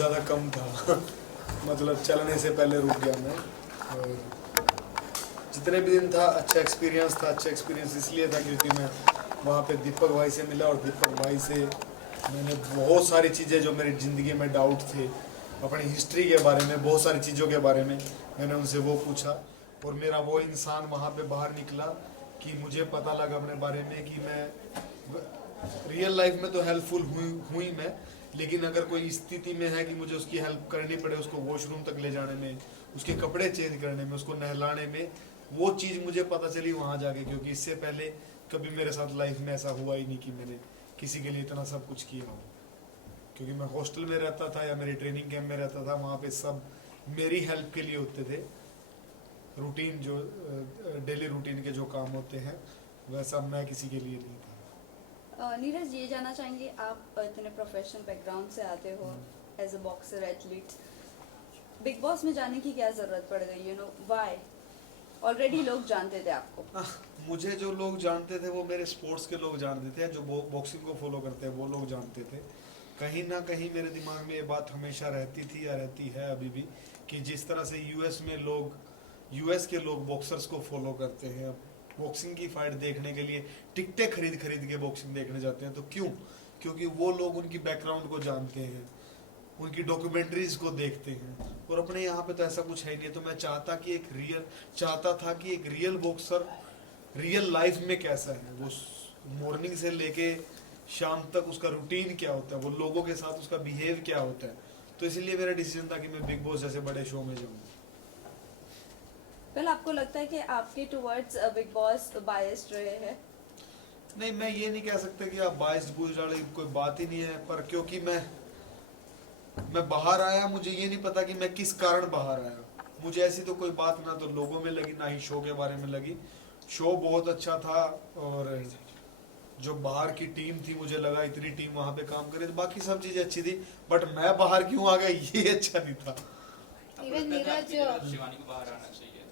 ज़्यादा कम था मतलब चलने से पहले रुक गया मैं। और जितने भी दिन था अच्छा एक्सपीरियंस था। अच्छा एक्सपीरियंस इसलिए था क्योंकि मैं वहाँ पे दीपक भाई से मिला और दीपक भाई से मैंने बहुत सारी चीज़ें जो मेरी ज़िंदगी में डाउट थे अपनी हिस्ट्री के बारे में, बहुत सारी चीज़ों के बारे में मैंने उनसे वो पूछा। और मेरा वो इंसान वहाँ पे बाहर निकला कि मुझे पता लगा अपने बारे में कि मैं रियल लाइफ में तो हेल्पफुल हुई मैं, लेकिन अगर कोई स्थिति में है कि मुझे उसकी हेल्प करनी पड़े, उसको वॉशरूम तक ले जाने में, उसके कपड़े चेंज करने में, उसको नहलाने में, वो चीज़ मुझे पता चली वहाँ जाके। क्योंकि इससे पहले कभी मेरे साथ लाइफ में ऐसा हुआ ही नहीं कि मैंने किसी के लिए इतना सब कुछ किया हो। क्योंकि मैं हॉस्टल में रहता था या मेरे ट्रेनिंग कैंप में रहता था, वहाँ पे सब मेरी हेल्प के लिए होते थे। रूटीन जो डेली रूटीन के जो काम होते हैं वैसा मैं किसी के लिए नहीं था। नीरज, ये जानना चाहेंगे, आप इतने प्रोफेशनल बैकग्राउंड से आते हो as a boxer athlete, Bigg Boss में जाने की क्या ज़रूरत पड़ गई? You know why? ऑलरेडी लोग जानते थे आपको। मुझे जो लोग जानते थे वो मेरे स्पोर्ट्स के लोग जानते थे, जो बॉक्सिंग को फॉलो करते हैं वो लोग जानते थे। कहीं ना कहीं मेरे दिमाग में ये बात हमेशा रहती थी या रहती है अभी भी कि जिस तरह से यूएस के लोग बॉक्सर्स को फॉलो करते हैं, बॉक्सिंग की फाइट देखने के लिए टिकटें खरीद के बॉक्सिंग देखने जाते हैं, तो क्यों? क्योंकि वो लोग उनकी बैकग्राउंड को जानते हैं, उनकी डॉक्यूमेंट्रीज को देखते हैं। और अपने यहाँ पे तो ऐसा कुछ है नहीं। तो मैं चाहता था कि एक रियल बॉक्सर रियल लाइफ में कैसा है, वो मॉर्निंग से लेके शाम तक उसका रूटीन क्या होता है, वो लोगों के साथ उसका बिहेव क्या होता है। तो इसलिए मेरा डिसीजन था कि मैं बिग बॉस जैसे बड़े शो में जाऊँ। वेल, आपको लगता है कि आपके टुवर्ड्स बिग बॉस बायस्ड रहे हैं? नहीं, मैं ये नहीं कह सकता कि आप बायस्ड बूझ डाले, कोई बात ही नहीं है। पर क्योंकि मैं बाहर आया, मुझे ये नहीं पता कि मैं किस कारण बाहर आया। मुझे ऐसी तो कोई बात ना तो लोगों में लगी, ना ही शो के बारे में लगी। शो बहुत अच्छा था और जो बाहर की टीम थी, मुझे लगा इतनी टीम वहां पे काम करे तो बाकी सब चीजें अच्छी थी। बट मैं बाहर क्यों आ गया ये अच्छा नहीं था। इवन नीरज शिवानी को बाहर आना चाहिए था।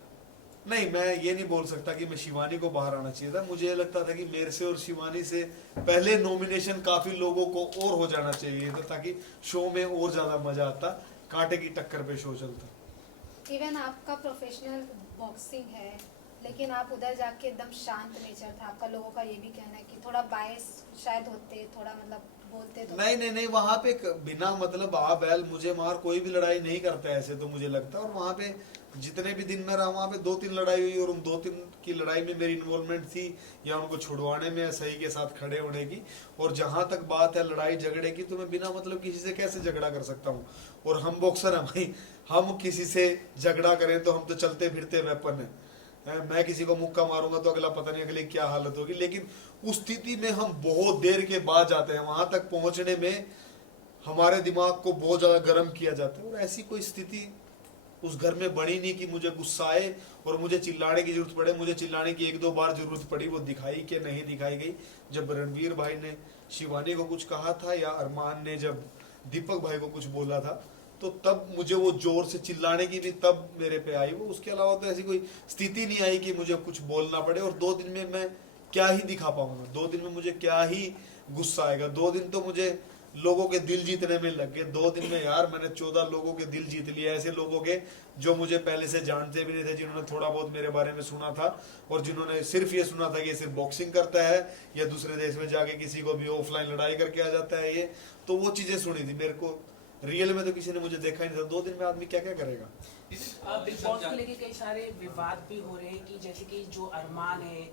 नहीं, मैं ये नहीं बोल सकता कि मैं शिवानी को बाहर आना चाहिए था। मुझे ये लगता था कि मेरे से और शिवानी से पहले नॉमिनेशन काफी लोगों को और हो जाना चाहिए था, ताकि शो में और ज्यादा मजा आता, कांटे की टक्कर पे शो चलता। इवन आपका प्रोफेशनल बॉक्सिंग है, लेकिन आप उधर जाके एकदम शांत नेचर था आपका। लोगों का ये भी कहना है कि थोड़ा बायस शायद होते, थोड़ा मतलब बोलते तो नहीं, वहाँ पे बिना मतलब आ बैल मुझे मार कोई भी लड़ाई नहीं करता ऐसे तो मुझे लगता है। और वहाँ पे जितने भी दिन में रहा, वहाँ पे 2-3 लड़ाई हुई और उन 2-3 की लड़ाई में मेरी इन्वॉल्वमेंट थी या उनको छुड़वाने में, सही के साथ खड़े होने की। और जहां तक बात है लड़ाई झगड़े की, तो मैं बिना मतलब किसी से कैसे झगड़ा कर सकता हूँ? और हम बॉक्सर हैं भाई, हम किसी से झगड़ा करें तो हम तो चलते फिरते वेपन है। मैं किसी को मुक्का मारूंगा तो अगला पता नहीं अगली क्या हालत होगी। लेकिन उस स्थिति में हम बहुत देर के बाद जाते हैं, वहां तक पहुंचने में हमारे दिमाग को बहुत ज्यादा गर्म किया जाता है। और ऐसी कोई स्थिति उस घर में बनी नहीं कि मुझे गुस्सा आए और मुझे चिल्लाने की जरूरत पड़े। मुझे चिल्लाने की 1-2 बार जरूरत पड़ी, वो दिखाई कि नहीं दिखाई गई। जब रणवीर भाई ने शिवानी को कुछ कहा था या अरमान ने जब दीपक भाई को कुछ बोला था, तो तब मुझे वो जोर से चिल्लाने की भी तब मेरे पे आई वो। उसके अलावा तो ऐसी कोई स्थिति नहीं आई कि मुझे कुछ बोलना पड़े। और 2 दिन में मैं क्या ही दिखा पाऊंगा, 2 दिन में मुझे क्या ही गुस्सा आएगा। 2 दिन तो मुझे लोगों के दिल जीतने में लग गए। 2 दिन में यार मैंने 14 लोगों के दिल जीत लिए, ऐसे लोगों के जो मुझे पहले से जानते भी नहीं थे, जिन्होंने थोड़ा बहुत मेरे बारे में सुना था और जिन्होंने सिर्फ ये सुना था कि ये सिर्फ बॉक्सिंग करता है या दूसरे देश में जाके किसी को भी ऑफलाइन लड़ाई करके आ जाता है, ये तो वो चीजें सुनी थी। मेरे को रियल में तो किसी ने मुझे देखा ही नहीं था। 2 दिन में आदमी क्या क्या करेगा। बिग बॉस को लेके कई सारे विवाद भी हो रहे हैं कि जैसे कि जो अरमान है,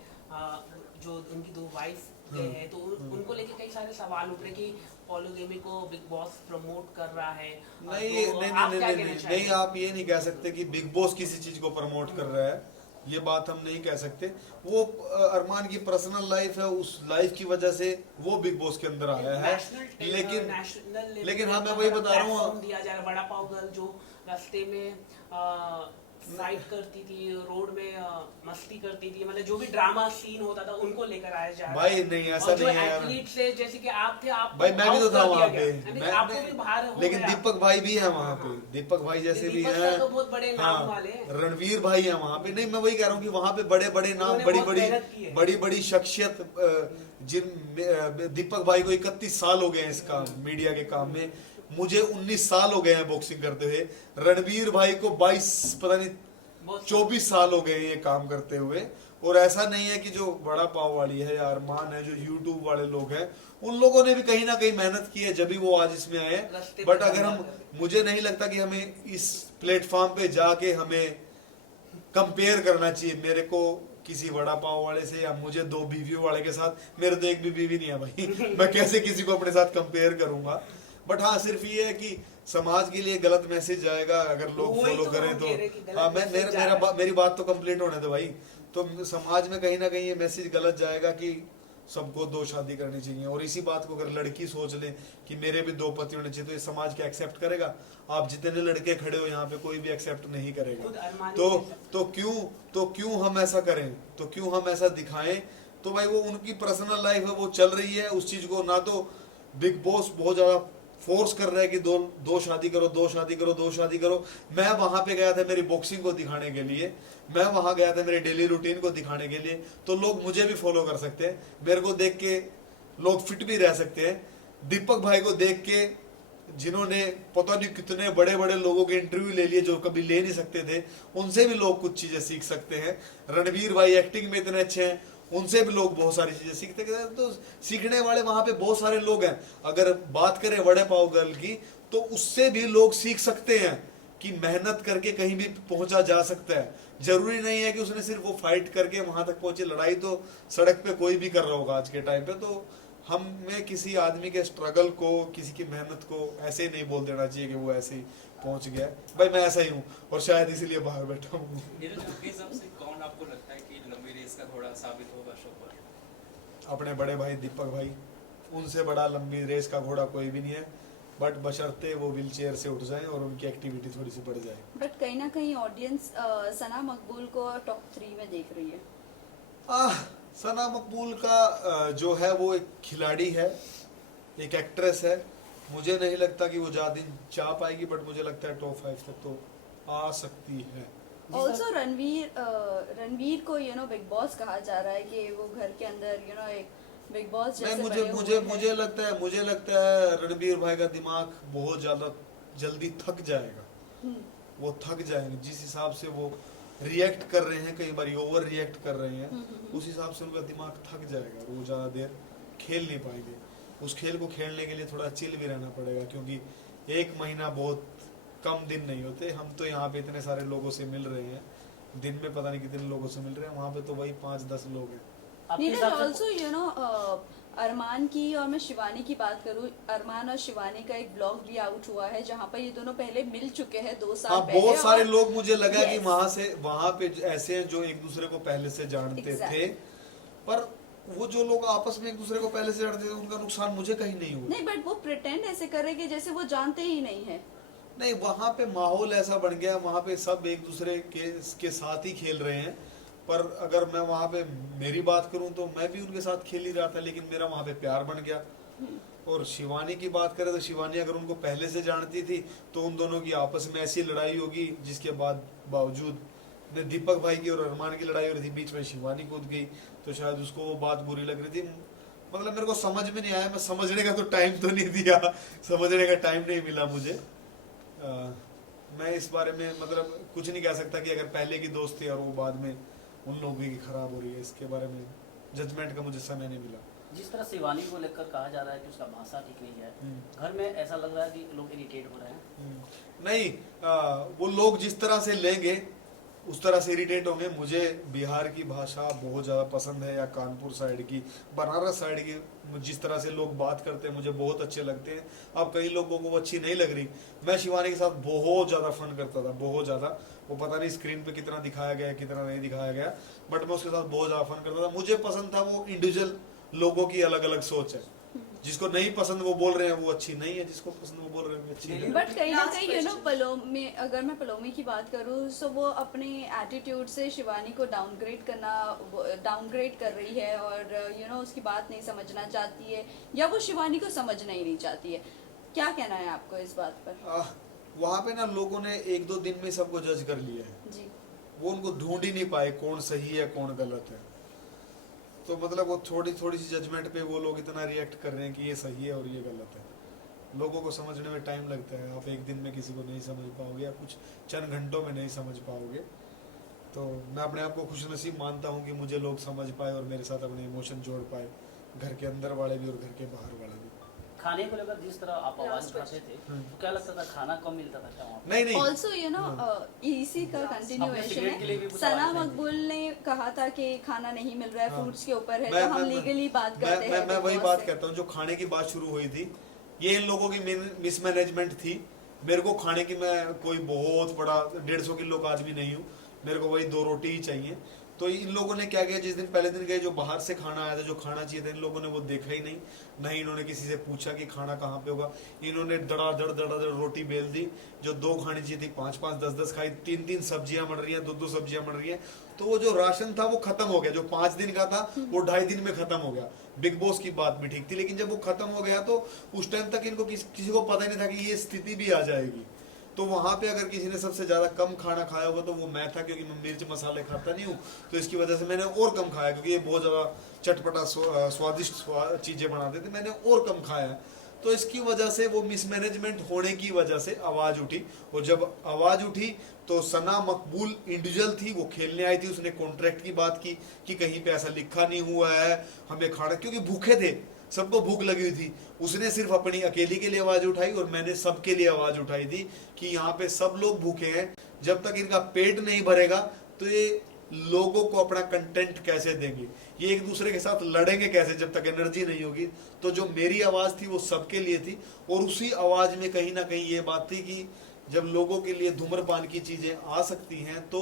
जो उनकी 2 वाइफ है, तो उनको लेके कई सारे सवाल उठ रहे कि पॉलीगैमी को बिग बॉस प्रमोट कर रहा है। नहीं, आप ये नहीं कह सकते कि बिग बॉस किसी चीज को प्रमोट कर रहा है, ये बात हम नहीं कह सकते। वो अरमान की पर्सनल लाइफ है, उस लाइफ की वजह से वो बिग बॉस के अंदर आया है। लेकिन हाँ, मैं वही बता रहा हूँ, दिया जा रहा बड़ा पाव गर्ल जो रास्ते में फाइट करती थी, रोड में मस्ती करती थी, मतलब जो भी ड्रामा सीन होता था उनको लेकर आया जा रहा भाई। नहीं, ऐसा नहीं है एथलीट से जैसे कि आप थे, आप भाई, मैं भी तो था वहाँ पे। लेकिन मैं दीपक भाई भी है वहाँ पे, दीपक भाई जैसे भी है, तो बहुत बड़े नाम वाले रणवीर भाई है वहाँ पे। नहीं, मैं वही कह रहा हूँ कि वहाँ पे बड़े बड़े नाम, बड़ी बड़ी शख्सियत, जिन दीपक भाई को 31 साल हो गए हैं इस काम मीडिया के काम में। मुझे 19 साल हो गए हैं बॉक्सिंग करते हुए, रणवीर भाई को 22 पता नहीं बहुत 24 साल हो गए ये काम करते हुए। और ऐसा नहीं है कि जो बड़ा पाव वाली है या अरमान है, जो यूट्यूब वाले लोग हैं, उन लोगों ने भी कहीं ना कहीं मेहनत की है जब भी वो आज इसमें आए। रास्ते पे बट अगर चल हम, रहे हैं। मुझे नहीं लगता कि हमें इस प्लेटफॉर्म पे जाके हमें कंपेयर करना चाहिए मेरे को किसी वड़ा पाव वाले से, या मुझे 2 बीवियों वाले के साथ। मेरे तो एक भी बीवी नहीं है भाई मैं कैसे किसी को अपने साथ कंपेयर करूंगा। बट हाँ, सिर्फ ये है कि समाज के लिए गलत मैसेज जाएगा अगर लोग वही फॉलो तो करें हम तो। कह रहे हैं कि गलत हाँ, मैसेज जा रहा है। मेरी बात तो कंप्लीट होने दो भाई। तो समाज में कहीं ना कहीं ये मैसेज गलत जाएगा कि सबको 2 शादी करनी चाहिए, और इसी बात को अगर लड़की सोच ले कि मेरे भी 2 पति होने चाहिए, तो ये समाज क्या एक्सेप्ट करेगा? आप जितने लड़के खड़े हो यहाँ पे कोई भी एक्सेप्ट नहीं खुद करेगा। अरमान तो ही तो क्यों हम ऐसा करें, तो क्यों हम ऐसा दिखाएं? तो भाई वो उनकी पर्सनल लाइफ है, वो चल रही है उस चीज को। ना तो बिग बॉस बहुत ज्यादा फोर्स कर रहा है कि दो शादी करो, 2 शादी करो, 2 शादी करो। मैं वहां पे गया था मेरी बॉक्सिंग को दिखाने के लिए, मैं वहां गया था मेरे डेली रूटीन को दिखाने के लिए। तो लोग मुझे भी फॉलो कर सकते हैं, मेरे को देख के लोग फिट भी रह सकते हैं। दीपक भाई को देख के जिन्होंने पता नहीं कितने बड़े बड़े लोगों के इंटरव्यू ले लिए जो कभी ले नहीं सकते थे, उनसे भी लोग कुछ चीजें सीख सकते हैं। रणवीर भाई एक्टिंग में इतने अच्छे हैं, उनसे भी लोग बहुत सारी चीजें सीखते हैं। तो सीखने वाले वहां पे बहुत सारे लोग हैं। अगर बात करें वड़े पाव गर्ल की, तो उससे भी लोग सीख सकते हैं कि मेहनत करके कहीं भी पहुंचा जा सकता है। जरूरी नहीं है कि उसने सिर्फ वो फाइट करके वहां तक पहुंचे। लड़ाई तो सड़क पे कोई भी कर रहा होगा आज के टाइम पे। तो हमें किसी आदमी के स्ट्रगल को, किसी की मेहनत को ऐसे ही नहीं बोल देना चाहिए कि वो ऐसे ही पहुंच गया। भाई मैं ऐसा ही हूँ और शायद इसीलिए बाहर बैठा हूँ। नीरज, आपके हिसाब से कौन आपको लगता है कि लंबी रेस का घोड़ा साबित होगा शो पर? अपने बड़े भाई दीपक भाई, उनसे बड़ा लंबी रेस का घोड़ा कोई भी नहीं है। बट बशर्ते वो व्हील चेयर से उठ जाएं और उनकी एक्टिविटी थोड़ी सी बढ़ जाए। बट कहीं ना कहीं ऑडियंस सना मकबूल को टॉप 3 में देख रही है। सना मकबूल का जो है वो एक खिलाड़ी है, एक एक्ट्रेस है। मुझे नहीं लगता कि वो ज्यादा दिन जा पाएगी, बट मुझे लगता है टॉप 5 तक तो आ सकती है। ऑल्सो रणवीर को बिग बॉस कहा जा रहा है कि वो घर के अंदर एक बिग बॉस नहीं, जैसे मुझे बने मुझे हुए मुझे हैं। लगता है रणवीर भाई का दिमाग बहुत ज्यादा जल्दी थक जाएगा। हम्म, वो थक जाएंगे जिस हिसाब से वो रिएक्ट कर रहे हैं, कई बार ओवर रिएक्ट कर रहे हैं, उस हिसाब से उनका दिमाग थक जाएगा और वो ज्यादा देर खेल नहीं पाएंगे। उस खेल को खेलने के लिए थोड़ा चिल भी रहना पड़ेगा, क्योंकि 1 महीना बहुत कम दिन नहीं होते। हम तो यहाँ पे इतने सारे लोगों से मिल रहे हैं, दिन में पता नहीं कितने लोगों से मिल रहे हैं, वहां पे तो वही 5-10 लोग हैं। आपके नीरज, हिसाब से ऑल्सो अरमान की और मैं शिवानी की बात करूं, अरमान और शिवानी का एक ब्लॉग भी आउट हुआ है जहां पर ये दोनों पहले मिल चुके हैं 2 साल हाँ, पहले। बहुत सारे और- लोग मुझे लगा कि Yes. वहां पे ऐसे हैं जो एक दूसरे को पहले से जानते Exactly. थे। पर वो जो लोग आपस में एक दूसरे को पहले से जानते थे, उनका नुकसान मुझे कहीं नहीं हुआ। नहीं, बट वो प्रिटेंड ऐसे कर रहे हैं कि जैसे वो जानते ही नहीं है। नहीं, वहां पे माहौल ऐसा बन गया, वहां पे सब एक दूसरे के साथ ही खेल रहे हैं। पर अगर मैं वहां पे मेरी बात करूं तो मैं भी उनके साथ खेल ही रहा था, लेकिन मेरा वहां पे प्यार बन गया। और शिवानी की बात करें तो शिवानी अगर उनको पहले से जानती थी तो उन दोनों की आपस में ऐसी लड़ाई होगी जिसके बावजूद दीपक भाई की और अरमान की लड़ाई हो रही थी, बीच में शिवानी कूद गई, तो शायद उसको वो बात बुरी लग रही थी। मतलब मेरे को समझ में नहीं आया, मैं समझने का तो टाइम तो नहीं दिया, समझने का टाइम नहीं मिला मुझे। मैं इस बारे में मतलब कुछ नहीं कह सकता कि अगर पहले की दोस्त थी और वो बाद में उन लोगों की खराब हो रही है, इसके बारे में जजमेंट का मुझे समय नहीं मिला। जिस तरह शिवानी को लेकर कहा जा रहा है कि उसका भाषा ठीक नहीं है, घर में ऐसा लग रहा है कि लोग इरिटेट हो रहे हैं। नहीं, वो लोग जिस तरह से लेंगे उस तरह से इरिटेट होंगे। मुझे बिहार की भाषा बहुत ज़्यादा पसंद है, या कानपुर साइड की, बनारस साइड की जिस तरह से लोग बात करते हैं मुझे बहुत अच्छे लगते हैं। अब कई लोगों को वो अच्छी नहीं लग रही। मैं शिवानी के साथ बहुत ज़्यादा फन करता था, बहुत ज़्यादा। वो पता नहीं स्क्रीन पे कितना दिखाया गया कितना नहीं दिखाया गया, बट मैं उसके साथ बहुत ज़्यादा फन करता था। मुझे पसंद था, वो इंडिविजुअल लोगों की अलग अलग सोच है। जिसको नहीं पसंद वो बोल रहे हैं वो अच्छी नहीं है, जिसको पसंद वो बोल रहे हैं वो अच्छी है। बट कहीं ना Last कहीं question. पलोमी, अगर मैं पलोमी की बात करूँ तो वो अपने एटीट्यूड से शिवानी को डाउनग्रेड कर रही है और उसकी बात नहीं समझना चाहती है, या वो शिवानी को समझना ही नहीं चाहती है। क्या कहना है आपको इस बात पर? वहाँ पे ना लोगों ने 1-2 दिन में सबको जज कर लिया है। जी, वो उनको ढूंढ ही नहीं पाए कौन सही है कौन गलत है। तो मतलब वो थोड़ी सी जजमेंट पे वो लोग इतना रिएक्ट कर रहे हैं कि ये सही है और ये गलत है। लोगों को समझने में टाइम लगता है। आप एक दिन में किसी को नहीं समझ पाओगे या कुछ चंद घंटों में नहीं समझ पाओगे। तो मैं अपने आप को खुशनसीब मानता हूँ कि मुझे लोग समझ पाए और मेरे साथ अपने इमोशन जोड़ पाए, घर के अंदर वाले भी और घर के बाहर वाले भी। खाने को लेकर जिस तरह आप आवाज उठाते थे तो क्या लगता था खाना कम मिलता था क्या वहाँ पे? नहीं नहीं, ऑल्सो यू नो इसी का अपने सिगरेट के लिए भी कंटिन्यूएशन कुछ है। सना आवाज नहीं मकबूल ने कहा था कि खाना नहीं मिल रहा है, हाँ। फ्रूट्स के ऊपर है, मैं- तो हम मैं- लीगली बात करते हैं। मैं वही Big बात Boss से। कहता हूँ, जो खाने की बात शुरू हुई थी ये इन लोगों की मिसमैनेजमेंट थी। मेरे को खाने की, मैं कोई बहुत बड़ा 150 किलो का आदमी नहीं हूँ, मेरे को वही 2 रोटी ही चाहिए। तो इन लोगों ने क्या किया, जिस दिन पहले दिन गए जो बाहर से खाना आया था, जो खाना चाहिए था, इन लोगों ने वो देखा ही नहीं, नहीं इन्होंने किसी से पूछा कि खाना कहाँ पे होगा। इन्होंने दड़ा रोटी बेल दी, जो 2 खानी चाहिए थी 5-5 10-10 खाई, 3-3 सब्जियां बन रही हैं, 2-2 सब्जियां बन रही हैं। तो वो जो राशन था वो खत्म हो गया, जो 5 दिन का था वो 2.5 दिन में खत्म हो गया। बिग बॉस की बात भी ठीक थी, लेकिन जब वो खत्म हो गया तो उस टाइम तक इनको किसी को पता ही नहीं था कि ये स्थिति भी आ जाएगी। तो वहां पे अगर किसी ने सबसे ज्यादा कम खाना खाया होगा तो वो मैं था, क्योंकि मैं मिर्च मसाले खाता नहीं हूँ, तो इसकी वजह से मैंने और कम खाया, क्योंकि ये बहुत ज्यादा चटपटा स्वादिष्ट चीजें बनाते थे, मैंने और कम खाया। तो इसकी वजह से वो मिसमैनेजमेंट होने की वजह से आवाज उठी, और जब आवाज उठी तो सना मकबूल इंडिविजुअल थी, वो खेलने आई थी, उसने कॉन्ट्रैक्ट की बात की कि कहीं पे ऐसा लिखा नहीं हुआ है हमें खाना, क्योंकि भूखे थे, सबको भूख लगी हुई थी। उसने सिर्फ अपनी अकेली के लिए आवाज उठाई और मैंने सबके लिए आवाज उठाई थी कि यहाँ पे सब लोग भूखे हैं, जब तक इनका पेट नहीं भरेगा तो ये लोगों को अपना कंटेंट कैसे देंगे, ये एक दूसरे के साथ लड़ेंगे कैसे जब तक एनर्जी नहीं होगी। तो जो मेरी आवाज थी वो सबके लिए थी, और उसी आवाज में कहीं ना कहीं ये बात थी कि जब लोगों के लिए धूम्रपान की चीजें आ सकती हैं तो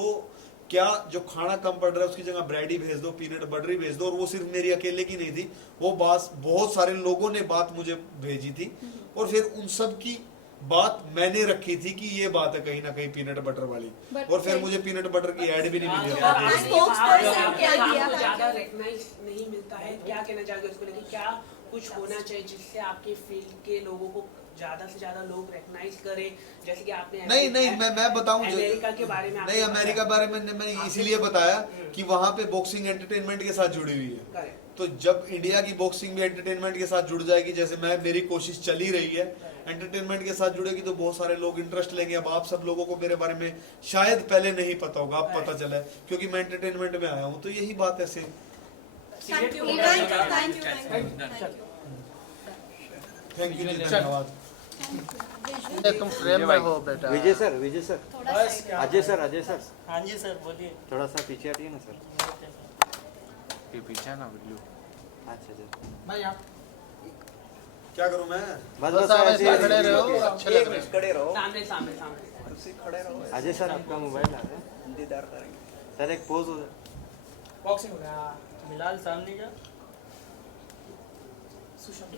क्या जो खाना कम पड़ रहा है उसकी जगह ब्रेड ही भेज दो, पीनट बटर ही भेज दो। और वो सिर्फ मेरी अकेले की नहीं थी, वो बात बहुत सारे लोगों ने बात मुझे भेजी थी, और फिर उन सब की बात मैंने रखी थी कि ये बात है कहीं ना कहीं पीनट बटर वाली, और फिर मुझे पीनट बटर की ऐड भी नहीं हाँ, मिली। तो आपने आपने ये कहा spokesperson कि क्या आपको किया? ज्यादा रिकॉग्नाइज नहीं मिलता है, क्या कहना चाहोगे उसको लेके? क्या कुछ होना चाहिए जिससे आपके फील्ड के लोगों को ज्यादा से ज्यादा लोग रिकॉग्नाइज करें, जैसे कि आपने नहीं मैं बताऊं जो अमेरिका के बारे में नहीं, अमेरिका बारे में मैंने इसीलिए बताया कि वहां पे बॉक्सिंग एंटरटेनमेंट के साथ जुड़ी हुई है। करेक्ट। तो जब इंडिया की बॉक्सिंग भी एंटरटेनमेंट के साथ जुड़ जाएगी, जैसे मेरी कोशिश चली रही है एंटरटेनमेंट के साथ जुड़ेगी, तो बहुत सारे लोग इंटरेस्ट लेंगे। अब आप सब लोगों को मेरे बारे में शायद पहले नहीं पता होगा, अब पता चला है क्योंकि मैं एंटरटेनमेंट में आया हूँ। तो यही बात है same. Thank you. Thank you, धन्यवाद। तुम फ्रेम में हो बेटा। विजय सर थोड़ा सा अजय सर हाँ जी सर बोलिए। थोड़ा सा पीछे हटिए ना सर। ये पीछे ना बिल्लू। अच्छा भाई आप क्या करूँ मैं? बस आप ऐसे ऐसे खड़े रहो, अच्छे लग रहे हो। खड़े रहो। सामने सामने सामने अजय सर आपका मोबाइल आ रहा है, दीदार करेंगे सर, एक पोज हो जाए। बॉक्सिंग हो गया। बिलाल सामने जा। सुशांत